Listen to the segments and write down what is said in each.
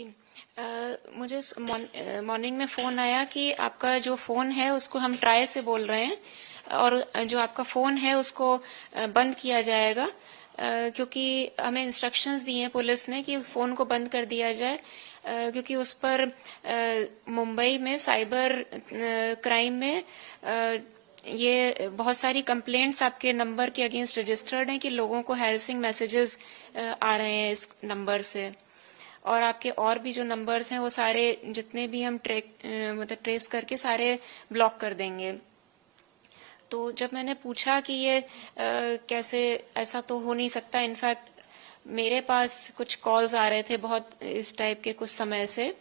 जी मुझे मॉर्निंग में फ़ोन आया कि आपका जो फ़ोन है उसको हम ट्राई से बोल रहे हैं और जो आपका फ़ोन है उसको बंद किया जाएगा क्योंकि हमें इंस्ट्रक्शंस दिए हैं पुलिस ने कि फ़ोन को बंद कर दिया जाए क्योंकि उस पर मुंबई में साइबर क्राइम में ये बहुत सारी कंप्लेंट्स आपके नंबर के अगेंस्ट रजिस्टर्ड हैं कि लोगों को हैरेसिंग मैसेजेस आ रहे हैं इस नंबर से और आपके और भी जो नंबर्स हैं वो सारे जितने भी हम ट्रेस करके सारे ब्लॉक कर देंगे। तो जब मैंने पूछा कि ये कैसे, ऐसा तो हो नहीं सकता, इनफैक्ट मेरे पास कुछ कॉल्स आ रहे थे बहुत इस टाइप के कुछ समय से,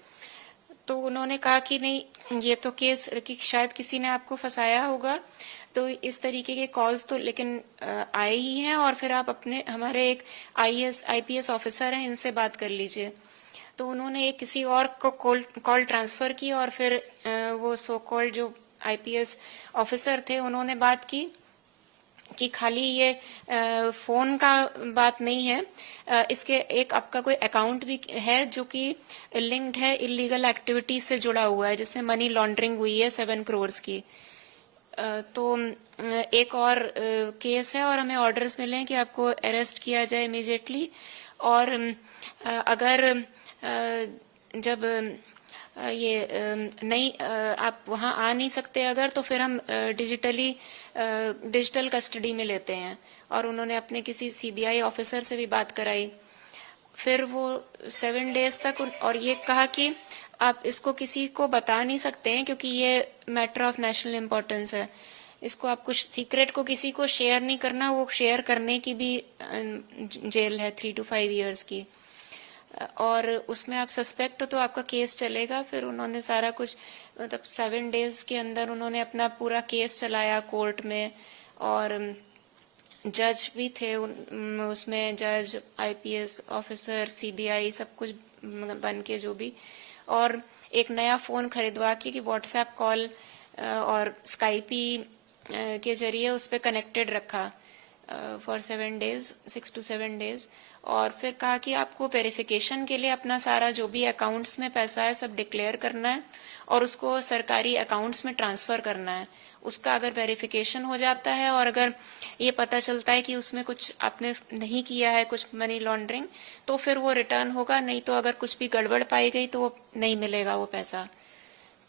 तो उन्होंने कहा कि नहीं ये तो केस कि शायद किसी ने आपको फंसाया होगा, तो इस तरीके के कॉल्स तो लेकिन आए ही हैं और फिर आप अपने हमारे एक आईपीएस ऑफिसर हैं इनसे बात कर लीजिए। तो उन्होंने एक किसी और को कॉल ट्रांसफर की और फिर वो सो कॉल्ड जो आईपीएस ऑफिसर थे उन्होंने बात की कि खाली ये फोन का बात नहीं है, इसके एक आपका कोई अकाउंट भी है जो कि लिंक्ड है इलीगल एक्टिविटीज से जुड़ा हुआ है, जिससे मनी लॉन्ड्रिंग हुई है 7 करोड़ की। तो एक और केस है और हमें ऑर्डर्स मिले हैं कि आपको अरेस्ट किया जाए इमीडिएटली। और अगर जब ये नहीं आप वहाँ आ नहीं सकते अगर, तो फिर हम डिजिटल कस्टडी में लेते हैं। और उन्होंने अपने किसी सीबीआई ऑफिसर से भी बात कराई, फिर वो 7 डेज तक और ये कहा कि आप इसको किसी को बता नहीं सकते हैं क्योंकि ये मैटर ऑफ नेशनल इम्पोर्टेंस है, इसको आप कुछ सीक्रेट को किसी को शेयर नहीं करना, वो शेयर करने की भी जेल है 3 to 5 years की। और उसमें आप सस्पेक्ट हो तो आपका केस चलेगा। फिर उन्होंने सारा कुछ मतलब 7 डेज के अंदर उन्होंने अपना पूरा केस चलाया कोर्ट में, और जज भी थे उसमें, जज, आईपीएस ऑफिसर, सीबीआई, सब कुछ बन के जो भी। और एक नया फोन खरीदवा के कि व्हाट्सएप कॉल और स्काइपी के जरिए उस पर कनेक्टेड रखा फॉर 7 days, 6 to 7 days। और फिर कहा कि आपको वेरिफिकेशन के लिए अपना सारा जो भी अकाउंट्स में पैसा है सब डिक्लेयर करना है और उसको सरकारी अकाउंट्स में ट्रांसफर करना है। उसका अगर वेरिफिकेशन हो जाता है और अगर ये पता चलता है कि उसमें कुछ आपने नहीं किया है, कुछ मनी लॉन्ड्रिंग, तो फिर वो रिटर्न होगा, नहीं तो अगर कुछ भी गड़बड़ पाई गई तो वो नहीं मिलेगा वो पैसा।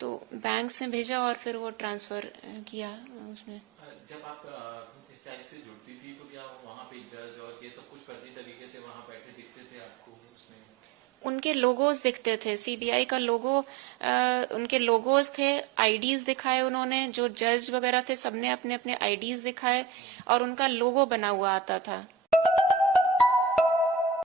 तो बैंक से भेजा और फिर वो ट्रांसफर किया उसमें। जब आप इस टाइप से जुड़ती थी तो क्या वहाँ पे जज और ये सब कुछ फर्जी तरीके से वहाँ बैठे दिखते थे आपको उसमें? उनके लोगोज दिखते थे, सीबीआई का लोगो, उनके लोगोज थे, आईडीज दिखाए उन्होंने, जो जज वगैरह थे सबने अपने अपने आईडीज दिखाए और उनका लोगो बना हुआ आता था।